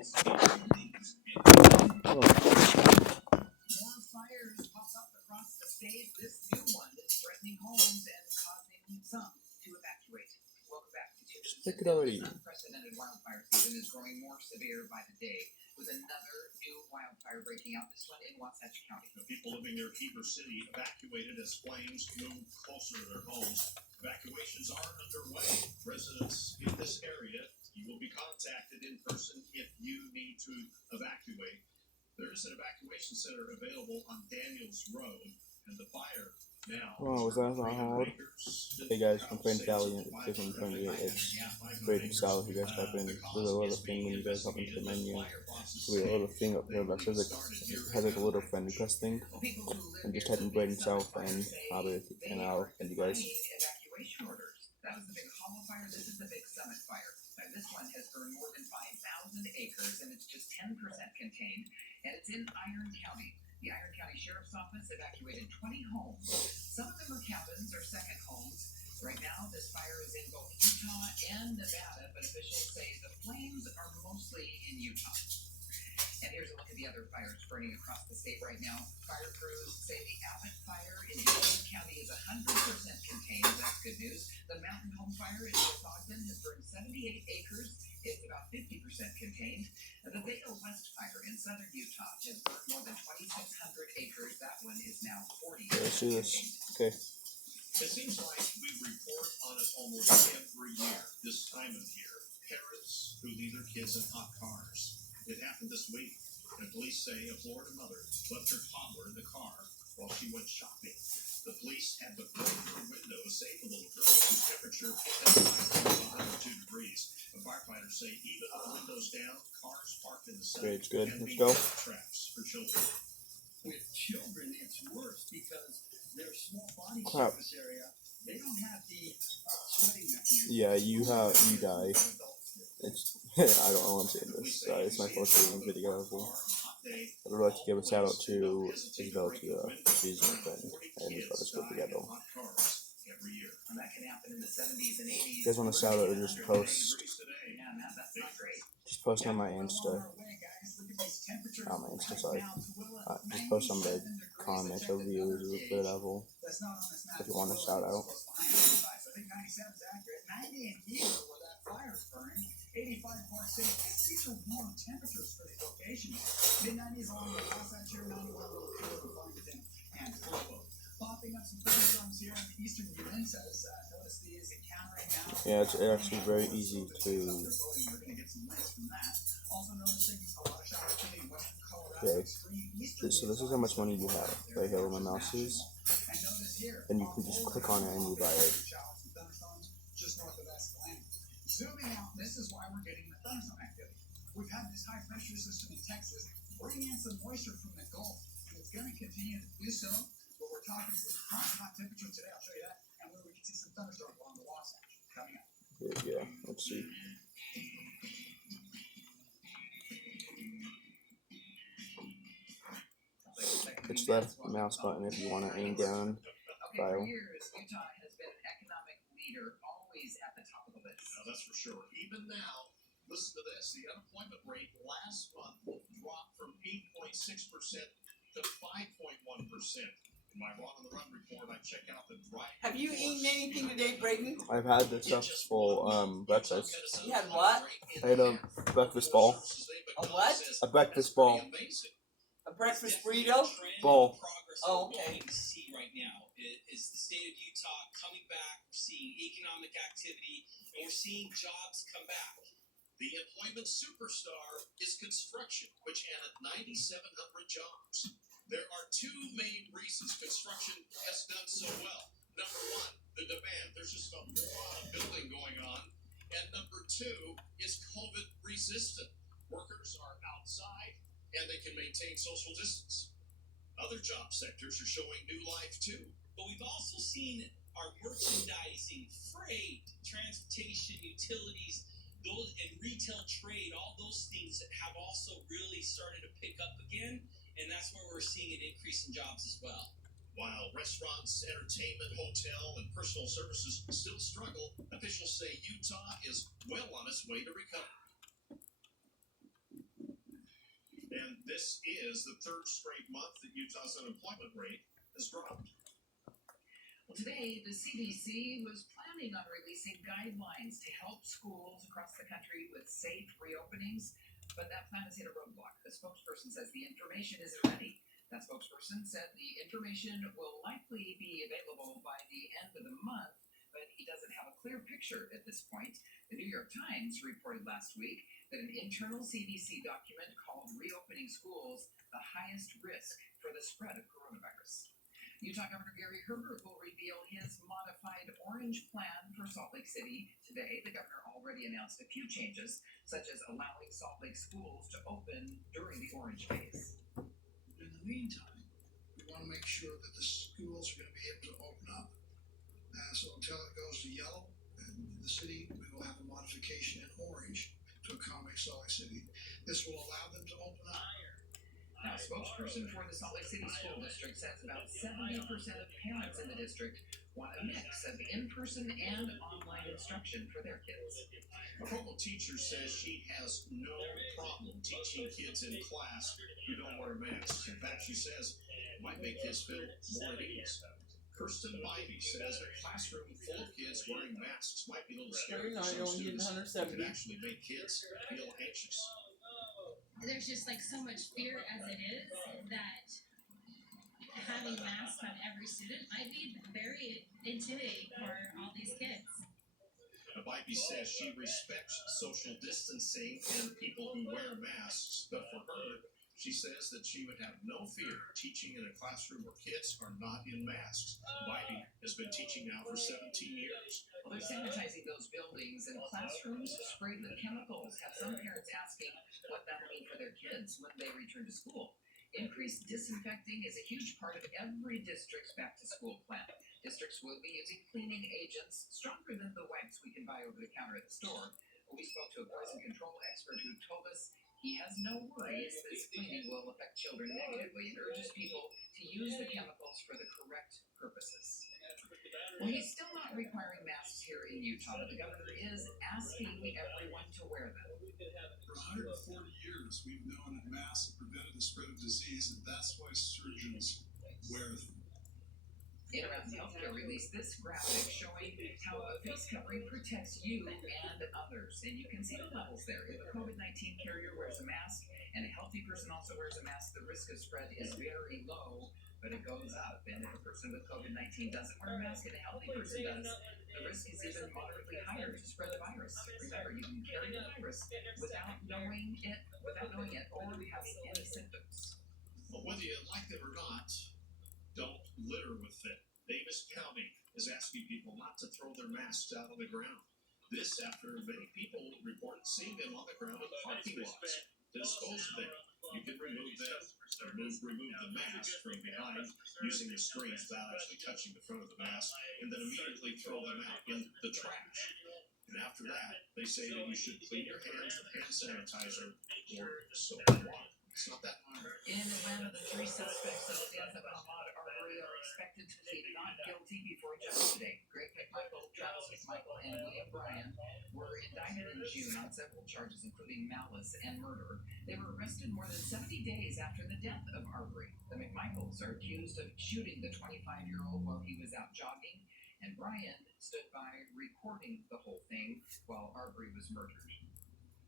Oh, More fires pop up across the state. This new one is threatening homes and causing some to evacuate. Welcome back to News. pick it already. This unprecedented wildfire season is growing more severe by the day, with another new wildfire breaking out. This one in Wasatch County. The people living near Heber City evacuated as flames moved closer to their homes. Evacuations are underway. Residents in this area, you will be contacted in person if you need to evacuate. There is an evacuation center available on Daniels Road, and the fire now. Oh, was that not hard? Hey guys, I'm playing Valiant. It's different from you. It's Braden Sal. You guys type in. There's a little thing when you guys hop into the menu. There's a little thing up here that says has like a little friend request thing, and just type in Braden South and I'll send you guys. Evacuation orders. That was the big Hollow fire. This is the big Summit fire. And this one has burned more than 5,000 acres, and it's just 10% contained. And it's in Iron County. The Iron County Sheriff's Office evacuated 20 homes. Some of them are cabins or second homes. Right now, this fire is in both Utah and Nevada, but officials say the flames are mostly in Utah. And here's a look at the other fires burning across the state right now. Fire crews say the Abbott fire in Indian County is 100% contained. That's good news. The Mountain Home fire in North Ogden has burned 78 acres. It's about 50% contained. The Vale West fire in southern Utah has burned more than 2,600 acres. That one is now 40%. Let's do this. Okay. It seems like we report on it almost every year this time of year. Parents who leave their kids in hot cars. It happened this week, and police say a Florida mother left her toddler in the car while she went shopping. The police had to break her window to save the little girl, whose temperature was 102 degrees. The firefighters say even with windows down, cars parked in the sun Great, it's good. can Let's be go. traps for children. With children, it's worse because their small body Crap. surface area, they don't have the sweating mechanism. Yeah, you die. It's I don't know what I'm saying this. It's my first gaming video. I would like to give a shout out to Isabel, to she's my friend, and we let's go together. You guys want to shout out or just post on my Insta. My Insta, sorry. Just post on the comments or views or whatever if you want to shout out. 85 Park City. These are warm temperatures for these locations. Mid-90s along the Wasatch here, 91 Farmington and Provo. Popping up some thunderstorms here in the eastern Uintas. Notice these encountering now. Yeah, it's actually very easy to. We're going to get some links from that. Also noticing a lot of showers in western Colorado. Okay. So this is how much money you have. Right here where my mouse is. And you can just click on it and you buy it. Just north of Escalante. Zooming out, this is why we're getting the thunderstorm activity. We've had this high pressure system in Texas bringing in some moisture from the Gulf, and it's going to continue to do so. But we're talking some hot temperature today. I'll show you that, and where we can see some thunderstorms along the Wasatch coming up. Yeah, let's see. It's left mouse button if you want to aim down. For years, Utah has been an economic leader, always at the top of the list. Now, that's for sure. Even now, listen to this. The unemployment rate last month dropped from 8.6% to 5.1%. In my Wrong on the Run report, I check out the dry. Have you eaten anything today, Braden? I've had this stuff for breakfast. You had what? I had a breakfast ball. A what? A breakfast ball. A breakfast burrito? Ball. Oh, okay. What we see right now is the state of Utah coming back. We're seeing economic activity, and we're seeing jobs come back. The employment superstar is construction, which added 9,700 jobs. There are two main reasons construction has done so well. Number one, the demand. There's just a lot of building going on. And number two is COVID resistant. Workers are outside and they can maintain social distance. Other job sectors are showing new life too. But we've also seen our merchandising, freight, transportation, utilities, those and retail trade, all those things have also really started to pick up again. And that's where we're seeing an increase in jobs as well. While restaurants, entertainment, hotel, and personal services still struggle, officials say Utah is well on its way to recovery. This is the third straight month that Utah's unemployment rate has dropped. Well, today, the CDC was planning on releasing guidelines to help schools across the country with safe reopenings, but that plan has hit a roadblock. The spokesperson says the information isn't ready. That spokesperson said the information will likely be available by the end of the month, but he doesn't have a clear picture at this point. The New York Times reported last week that an internal CDC document called Reopening Schools the Highest Risk for the Spread of Coronavirus. Utah Governor Gary Herbert will reveal his modified orange plan for Salt Lake City today. The governor already announced a few changes, such as allowing Salt Lake schools to open during the orange phase. In the meantime, we want to make sure that the schools are going to be able to open up. So until it goes to yellow in the city, we will have a modification in orange to accommodate Salt Lake City. This will allow them to open up. Now, a spokesperson for the Salt Lake City School District says about 70% of parents in the district want a mix of in-person and online instruction for their kids. A Provo teacher says she has no problem teaching kids in class who don't wear masks. In fact, she says it might make kids feel more at ease. Kirsten Bybee says a classroom full of kids wearing masks might be a little scary for some students. It could actually make kids feel anxious. There's just like so much fear as it is that having masks on every student might be very intimidating for all these kids. Bybee says she respects social distancing and people who wear masks, but for her, she says that she would have no fear teaching in a classroom where kids are not in masks. Bybee has been teaching now for 17 years. Well, they're sanitizing those buildings and classrooms sprayed with chemicals. Have some parents asking what that'll mean for their kids when they return to school. Increased disinfecting is a huge part of every district's back-to-school plan. Districts will be using cleaning agents stronger than the wipes we can buy over the counter at the store. We spoke to a poison control expert who told us he has no worries this cleaning will affect children negatively and urges people to use the chemicals for the correct purposes. Well, he's still not requiring masks here in Utah, but the governor is asking everyone to wear them. For 140 years, we've known that masks prevented the spread of disease, and that's why surgeons wear them. Intermountain Healthcare released this graphic showing how a face covering protects you and others. And you can see the levels there. If a COVID-19 carrier wears a mask and a healthy person also wears a mask, the risk of spread is very low, but it goes up. And if a person with COVID-19 doesn't wear a mask and a healthy person does, the risk is even moderately higher to spread the virus. Remember, you can carry the virus without knowing it or having any symptoms. But whether you like it or not, don't litter with them. Davis County is asking people not to throw their masks out on the ground. This after many people report seeing them on the ground in parking lots. To dispose of them, you can remove the mask from behind using the strings without actually touching the front of the mask, and then immediately throw them out in the trash. And after that, they say that you should clean your hands with hand sanitizer or soap and water. It's not that hard. In Atlanta, the three suspects of the death of Ahmaud Arbery are expected to plead not guilty before a judge today. Greg McMichael, Travis McMichael, and William Bryan were indicted in June on several charges, including malice and murder. They were arrested more than 70 days after the death of Arbery. The McMichaels are accused of shooting the 25-year-old while he was out jogging, and Bryan stood by recording the whole thing while Arbery was murdered.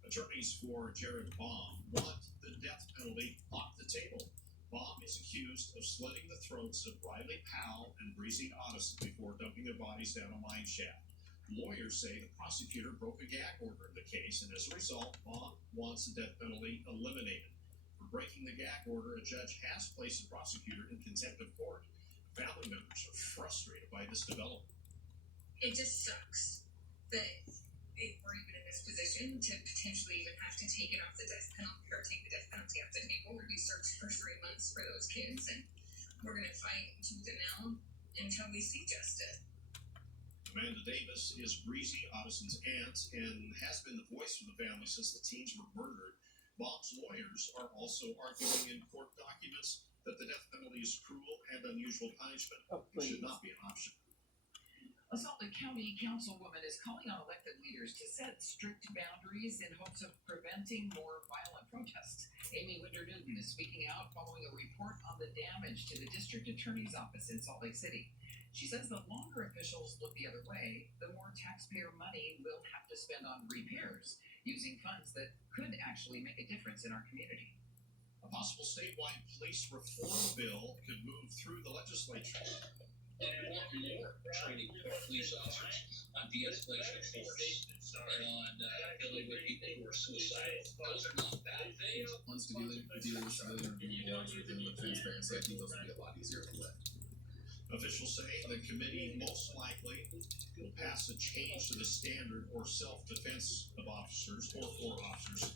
Attorneys for Jared Baum want the death penalty off the table. Baum is accused of slitting the throats of Riley Powell and Breezy Otteson before dumping their bodies down a mine shaft. Lawyers say the prosecutor broke a gag order in the case, and as a result, Baum wants the death penalty eliminated. For breaking the gag order, a judge has placed the prosecutor in contempt of court. Family members are frustrated by this development. It just sucks that we're even in this position to potentially even have to take it off the death penalty or take the death penalty off the table. We searched for 3 months for those kids, and we're going to fight tooth and nail until we see justice. Amanda Davis is Breezy Otteson's aunt and has been the voice for the family since the teens were murdered. Baum's lawyers are also arguing in court documents that the death penalty is cruel and unusual punishment. It should not be an option. A Salt Lake County councilwoman is calling on elected leaders to set strict boundaries in hopes of preventing more violent protests. Amy Winder Newton is speaking out following a report on the damage to the district attorney's office in Salt Lake City. She says the longer officials look the other way, the more taxpayer money we'll have to spend on repairs, using funds that could actually make a difference in our community. A possible statewide police reform bill could move through the legislature. And we want more training for police officers on de-escalation of force and on dealing with people who are suicidal. Those are not bad things. Once we're dealing with civilian rewards, we're dealing with transparency, I think those will be a lot easier to let. Officials say the committee most likely will pass a change to the standard or self-defense of officers or for officers.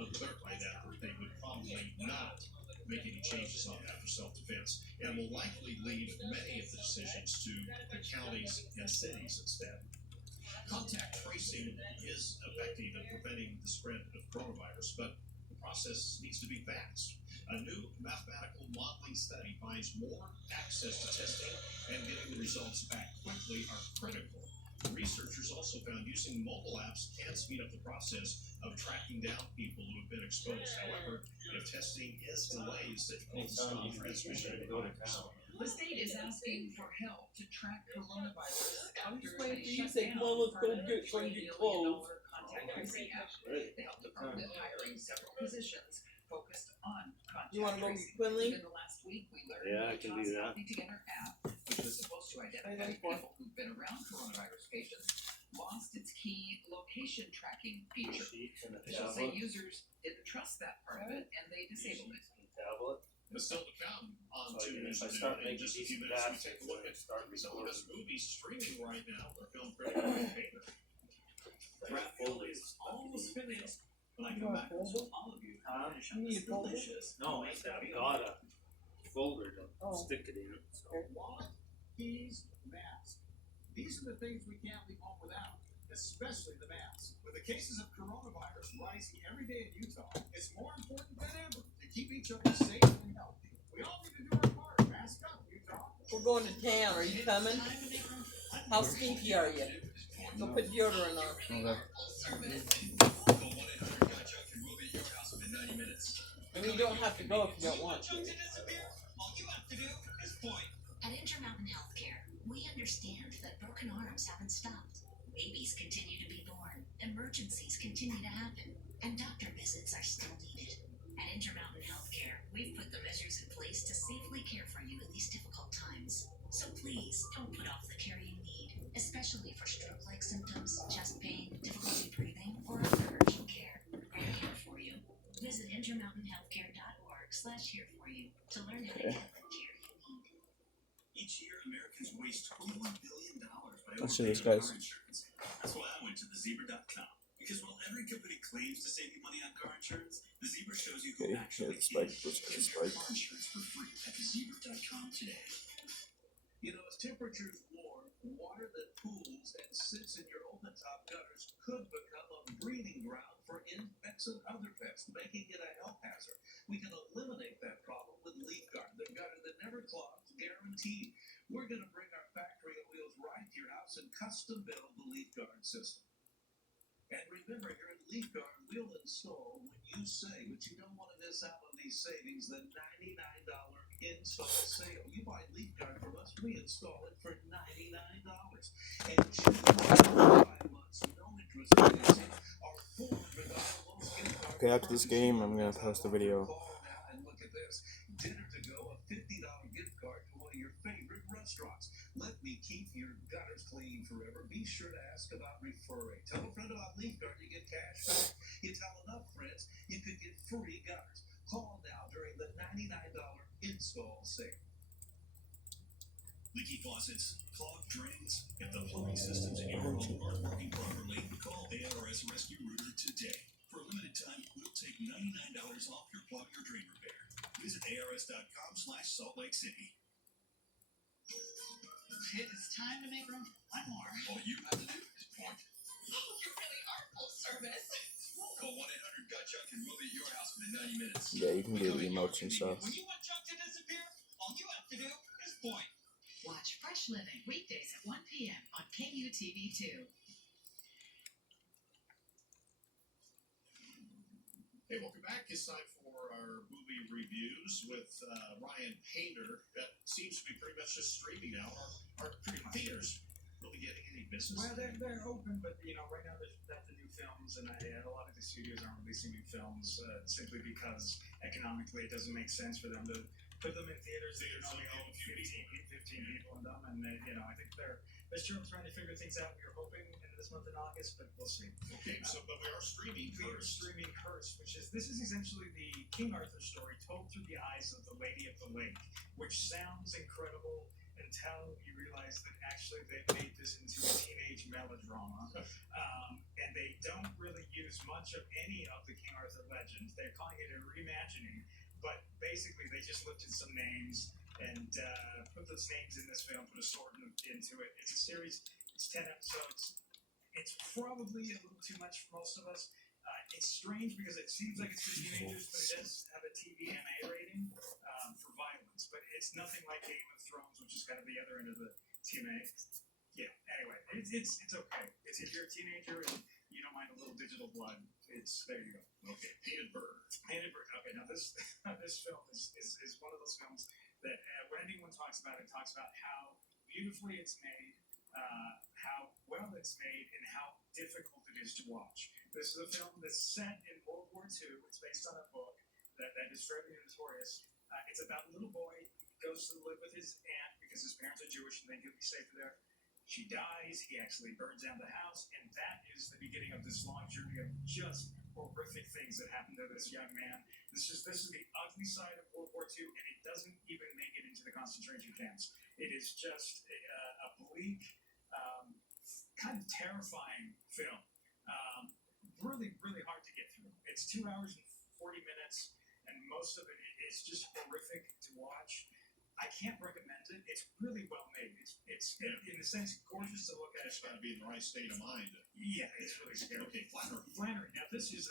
Let me clarify that they would probably not make any changes on that for self-defense, and will likely leave many of the decisions to the counties and cities instead. Contact tracing is effective in preventing the spread of coronavirus, but the process needs to be fast. A new mathematical modeling study finds more access to testing and getting the results back quickly are critical. The researchers also found using mobile apps can speed up the process of tracking down people who have been exposed. However, if testing is delayed, it's difficult to stop transmission of the virus. The state is asking for help to track coronavirus after Wait they till you shut say, down "Come on, let's go part of get the some $3 get billion clothes." contact tracing app. The health department hiring several positions focused on contact You wanna go tracing. get Quinley? In the last week, we learned Yeah, I can do Utah's that. Healthy Together app, which was supposed to identify people who've been around coronavirus patients, lost its key location tracking feature. Sheets and a Officials say tablet. users didn't trust that part of it, and they disabled it. Tablet. But still to come on So Tuesday. if I start In making just a few decent minutes, we baskets, take a look then I at start some of the best recording. movies streaming right now for film critic Ryan Painter. Raffle is almost finished. When I come back, All of you Huh? finish You on need this a folder? delicious. No, I got a folder to Oh. stick it in. So. Wallet, keys, mask. These are the things we can't leave home without, especially the mask. With the cases of coronavirus rising every day in Utah, it's more important than ever to keep each other safe and healthy. We all need to do our part. Mask up, Utah. We're going to town. Are you coming? How stinky are you? Go put deodorant on. Okay. And you don't have to go if you don't want to. All you have to do is point. At Intermountain Healthcare, we understand that broken arms haven't stopped. Babies continue to be born, emergencies continue to happen, and doctor visits are still needed. At Intermountain Healthcare, we've put the measures in place to safely care for you in these difficult times. So please, don't put off the care you need, especially for stroke-like symptoms, chest pain, difficulty breathing, or other urgent care. We're here for you. Visit intermountainhealthcare.org/here-for-you to learn how to get the care you need. Each year, Americans waste $21 billion by Let's see this, overpaying guys. car insurance. That's why I went to thezebra.com. Because while every company claims to save you money on car insurance, the Zebra shows you who Okay, actually it's Spike. is. Let's Get get your Spike. car insurance for free at thezebra.com today. You know, as temperatures warm, water that pools and sits in your open-top gutters could become a breeding ground for insects and other pests, making it a health hazard. We can eliminate that problem with LeafGuard, the gutter that never clogs, guaranteed. We're going to bring our factory of wheels right to your house and custom build the LeafGuard system. And remember, here at LeafGuard, we'll install when you say, but you don't want to miss out on these savings, the $99 install sale. You buy LeafGuard from us, we install it for $99. And choose 5 months, no interest financing, our $400 gift card. Okay, after this game, I'm gonna post a video. Call now and look at this. Dinner to go, a $50 gift card to one of your favorite restaurants. Let me keep your gutters clean forever. Be sure to ask about referring. Tell a friend about LeafGuard, you get cash back. You tell enough friends, you could get free gutters. Call now during the $99 install sale. Leaky faucets, clogged drains, if the plumbing systems in your home aren't working properly, call ARS Rescue Rooter today. For a limited time, we'll take $99 off your plug or drain repair. Visit ARS.com/Salt Lake City. It is time to make room for one more. All you have to do is point. Oh, you really are full service. Call 1-800-GOT-JUNK and we'll be at your house within 90 minutes. Yeah, you can do the emotes and stuff. When you want junk to disappear, all you have to do is point. Watch Fresh Living weekdays at 1 p.m. on KUTV2. Hey, welcome back. It's time for our movie reviews with Ryan Painter. That seems to be pretty much just streaming now. Are theaters really getting any business? Well, they're open, but right now that's the new films, and a lot of the studios aren't releasing new films simply because economically it doesn't make sense for them to put them in theaters. They can only hold 15 people in them, and I think they're still trying to figure things out. We were hoping in this month in August, but we'll see. Okay, but we are streaming We are streaming Curse, this is essentially the King Arthur story told through the eyes of the Lady of the Lake, which sounds incredible until you realize that actually they made this into a teenage melodrama. And they don't really use much of any of the King Arthur legends. They're calling it a reimagining, but basically they just lifted some names and put those names in this film, put a sword into it. It's a series, it's 10 episodes. It's probably a little too much for most of us. It's strange because it seems like it's for teenagers, but it does have a TVMA rating for violence. But it's nothing like Game of Thrones, which is kind of the other end of the TMA. Yeah, anyway, it's okay. If you're a teenager and you don't mind a little digital blood, there you go. Okay, Painted Bird. Painted Bird. Okay, now this film is one of those films that when anyone talks about it, talks about how beautifully it's made, how well it's made, and how difficult it is to watch. This is a film that's set in World War II. It's based on a book that is fairly notorious. It's about a little boy who goes to live with his aunt because his parents are Jewish and they he'll be safer there. She dies. He actually burns down the house, and that is the beginning of this long journey of just horrific things that happen to this young man. This is the ugly side of World War II, and it doesn't even make it into the concentration camps. It is just a bleak, kind of terrifying film. Really, really hard to get through. It's 2 hours and 40 minutes, and most of it is just horrific to watch. I can't recommend it. It's really well made. It's in a sense gorgeous to look at. It's got to be in the right state of mind. Yeah, it's really scary. Okay, Flannery. Flannery. Now this is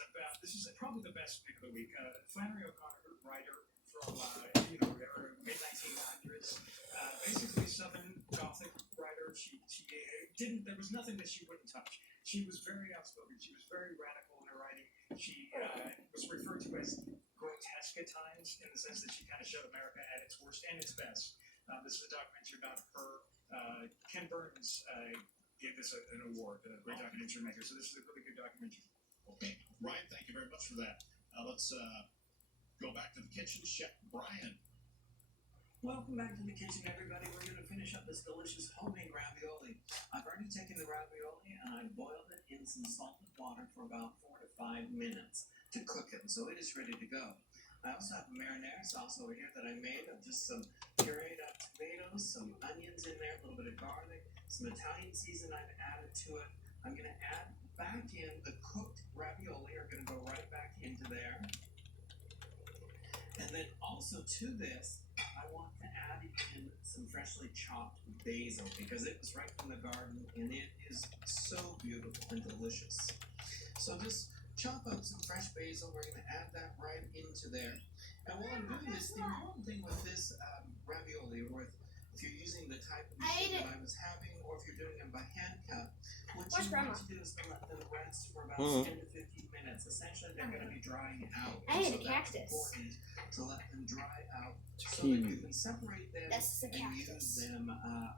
probably the best pick of the week. Flannery O'Connor, writer from mid 1900s, basically Southern Gothic writer. She didn't. There was nothing that she wouldn't touch. She was very outspoken. She was very radical in her writing. She was referred to as grotesque at times, in the sense that she kind of showed America at its worst and its best. This is a documentary about her. Ken Burns gave this an award, a great documentary maker. So this is a really good documentary. Okay, Ryan, thank you very much for that. Let's go back to the kitchen. Chef Brian. Welcome back to the kitchen, everybody. We're going to finish up this delicious homemade ravioli. I've already taken the ravioli and I boiled it in some salted water for about 4 to 5 minutes to cook it, so it is ready to go. I also have a marinara sauce over here that I made of just some pureed up tomatoes, some onions in there, a little bit of garlic, some Italian season I've added to it. I'm going to add back in the cooked ravioli, are going to go right back into there. And then also to this, I want to add in some freshly chopped basil because it was right from the garden and it is so beautiful and delicious. So just chop up some fresh basil. We're going to add that right into there. And while I'm doing this, the important thing with this ravioli, or if you're using the type of machine that I was having, or if you're doing them by hand cut, what you want to do is let them rest for about 10 to 15 minutes. Essentially, they're going to be drying out. I need so a cactus. That's important to let them dry out so Kiwi. that you can separate them and use them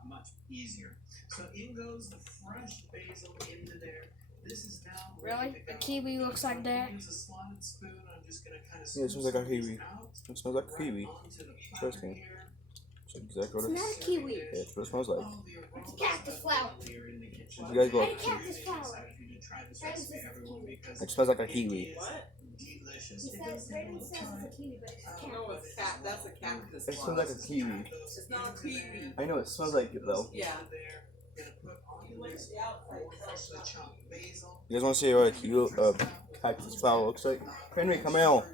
much easier. So in goes the fresh basil into there. This is now Really? A kiwi looks like that? Use a slotted spoon. I'm just going to kind of Yeah, it smells like a kiwi. It smells like a kiwi. Trust me. That's exactly what It's not a kiwi. Yeah, that's what it smells like. It's a cactus flower. You guys go. And a cactus flower. It smells like a kiwi. What? He says, Brandon says it's a kiwi, but it's a cactus. No, it's that's a cactus. It smells like a kiwi. It's not a kiwi. I know it smells like it though. Yeah. You guys want to see what a cactus flower looks like? Henry, come out.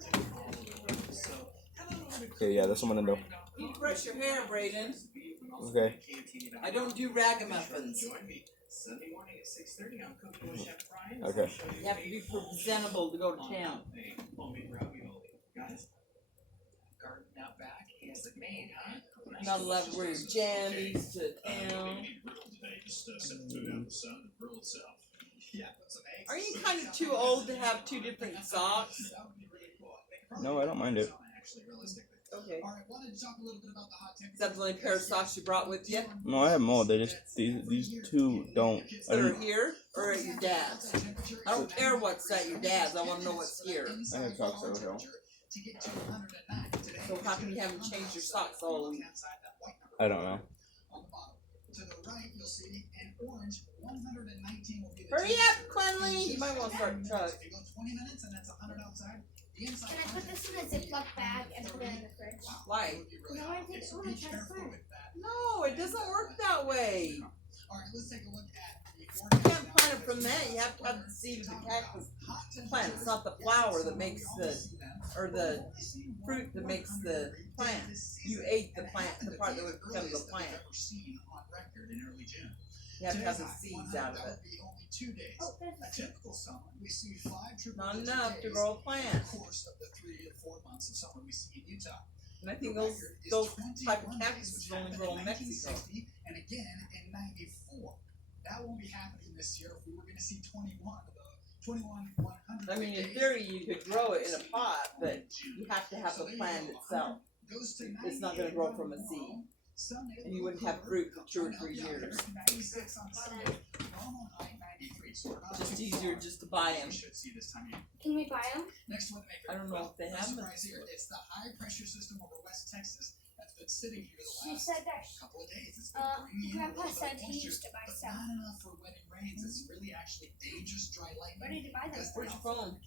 Okay, yeah, that's the window. You brush your hair, Brayden. Okay. I don't do ragamuffins. Sunday morning at 6:30. I'm cooking with Chef Brian. Okay. You have to be presentable to go to town. Homemade ravioli, guys. Garden out back is it made, huh? Not allowed to wear your jammies to town. Just set the food out in the sun and grill itself. Yeah, put some eggs. Are you kind of too old to have two different socks? No, I don't mind it. Okay. All right, wanted to talk a little bit about the hot Is that the only pair of socks you brought with you? No, I have more. They just these two don't. I That are don't. here or at your dad's? I don't care what's at your dad's. I want to know what's here. I have socks over here. So how come you haven't changed your socks all week? I don't know. To the right, you'll see in orange, 119 will be the Hurry up, Cleanly! You might want to start the truck. If you go 20 minutes and that's 100 outside, the inside. Can I put this in a Ziploc bag and put it in the fridge? Why? Because I want to take it home and try to plant. No, it doesn't work that way. All right, let's take a look at the You can't plant it from that. You have to have the seed of the cactus plant. It's not the flower that makes the, or the fruit that makes the plant. You ate the plant, the part that would become the plant. You have to have the seeds out of it. Oh, there's a A typical summer, we see 5 triple Not digit enough to days grow a in plant. the course of the 3 to 4 months of summer we see in Utah. And I think those type of cactuses only grow in Mexico. And again in 94. That won't be happening this year if we were going to see 21 of the 100. I mean, in theory, you could grow it in a pot, but you have to have the plant itself. It's not going to grow from a seed. And you wouldn't have fruit for 2 or 3 years. 96 on Sunday. Normal high 93. So we're not Just too easier far just to buy them. we should see this time of year. Can we buy them? Next one, I don't know if they have them. surprise here. It's the high pressure system over West Texas that's been sitting here the She last said that couple of days. It's been bringing in a Grandpa little bit said of he moisture, used to buy but some. not enough for wedding rains. It's really actually dangerous dry lightning. Where did you buy them because from? Where's your phone?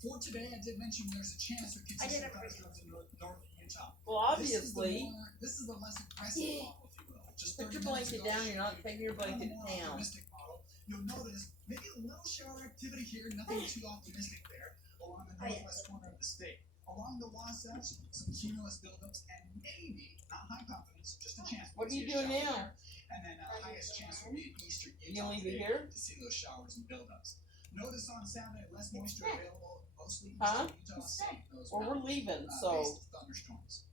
For today, I did mention there's a chance we could I see did some a first thunderstorms in northern Utah. Well, This is the obviously. more- This is the less aggressive model, if you will. Just Put 30 your minutes blanket ago, down. You're not taking your blanket more down. optimistic model. You'll notice maybe a little shower activity here, nothing too optimistic there, along the northwest corner of the state. Along the Wasatch, some cumulus buildups, and maybe, not high confidence, just a chance. What are you we'll see a doing shower now? there. And then highest chance will be in eastern You Utah gonna leave it today here? to see those showers and buildups. Notice on Saturday, less moisture back. available, mostly Huh? eastern Utah, St. Those Well, we're leaving, so based thunderstorms.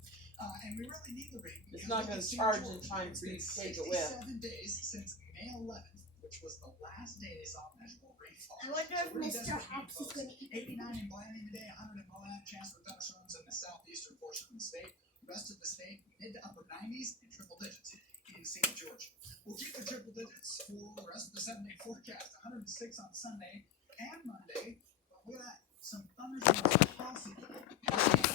And we really need the rain. it's because not look going at to St. charge George. in time It's for you been to take it with. 67 days since May 11th, which was the last day they saw measurable rainfall. I wonder if We're Mr. desperate for X is folks. going to eat 89 in Blanding today, 100 in Moab, chance for thunderstorms in the southeastern portion of the state. Rest of the state, mid to upper 90s and triple digits in St. George. We'll keep the triple digits for the rest of the 7-day forecast. 106 on Sunday and Monday. But look at that. Some thunderstorms possible.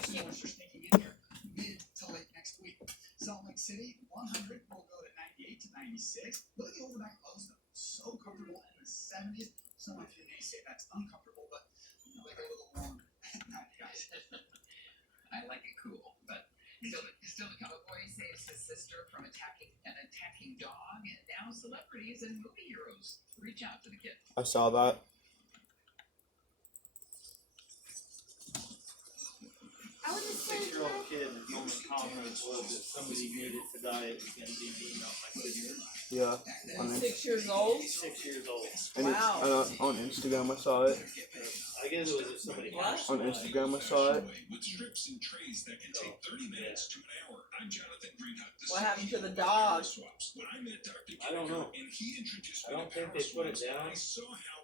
Some moisture sneaking in here mid to late next week. Salt Lake City, 100 will go to 98 to 96. Look at the overnight lows though. So comfortable in the 70s. Some of you may say that's uncomfortable, but I like a little warm at night, guys. I like it cool, but still the cowboy saves his sister from an attacking dog, and now celebrities and movie heroes reach out to the kid. I saw that. I was just saying 6-year-old kid, the only comment was that somebody needed to die, it was gonna be me, not my sister. Yeah. On, 6 years old? 6 years old. and Wow. on Instagram, I saw it. I guess it was if somebody. What? On Instagram, I saw it. With strips and trays that can take 30 minutes to an hour. I'm Jonathan Greenhut. the What happened to the CEO of dog? Swaps. When I met Dr. I don't know. and he introduced I me don't to think Power they put it Swaps, down. I saw how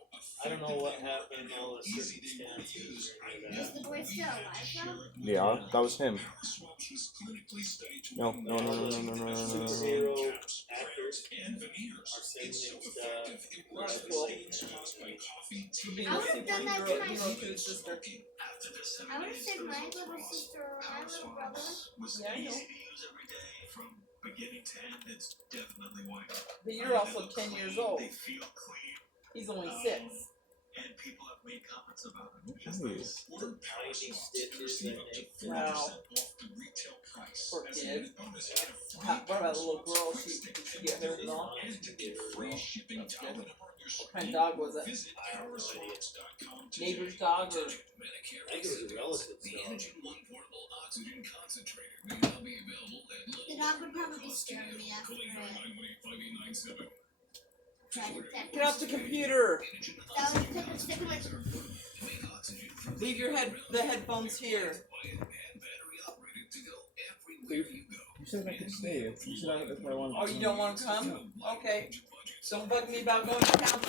I don't know what effective they happened, were and all how the easy they were to circumstances. use. I and, knew Is the boy we still had a alive share though? of Yeah, that was him. Power Swaps was clinically studied to No, eliminate no, no, no, allergy no, no, no, that no, no, no. Superhero caps, actors crowns, and veneers. are saying It's so it's, effective, it works that's with cool. stains caused by coffee, tea, Being I a would've super done that to hero, my hero to his sister. After the I would have saved my little sister or my little brother. was Yeah, I know. easy to use every day from beginning to end. It's definitely white. But you're also 10 years old. They feel clean, He's only 6. and people have made comments about it. Jeez. Order Power 90 Swaps to stitches, receive I up to think. 40% Wow. off the retail price. Poor As kid. an added bonus, get a free What about the little Power girl? Swaps She, quick did stick she get hurt at all? and to get free shipping That's to the good. number on your What kind screen. of dog was it? Visit powerswaps.com today. Neighbor's dog or? Medicare I think it was a relative. The So. Energy One portable oxygen concentrator may now be available at The dog would probably scare me after it. Tried to pet Get off the computer. That was took a stick with Leave your the headphones here. You said I could stay. You said that's why I wanted. Oh, you don't want to come? Okay. Don't bug me about going to town.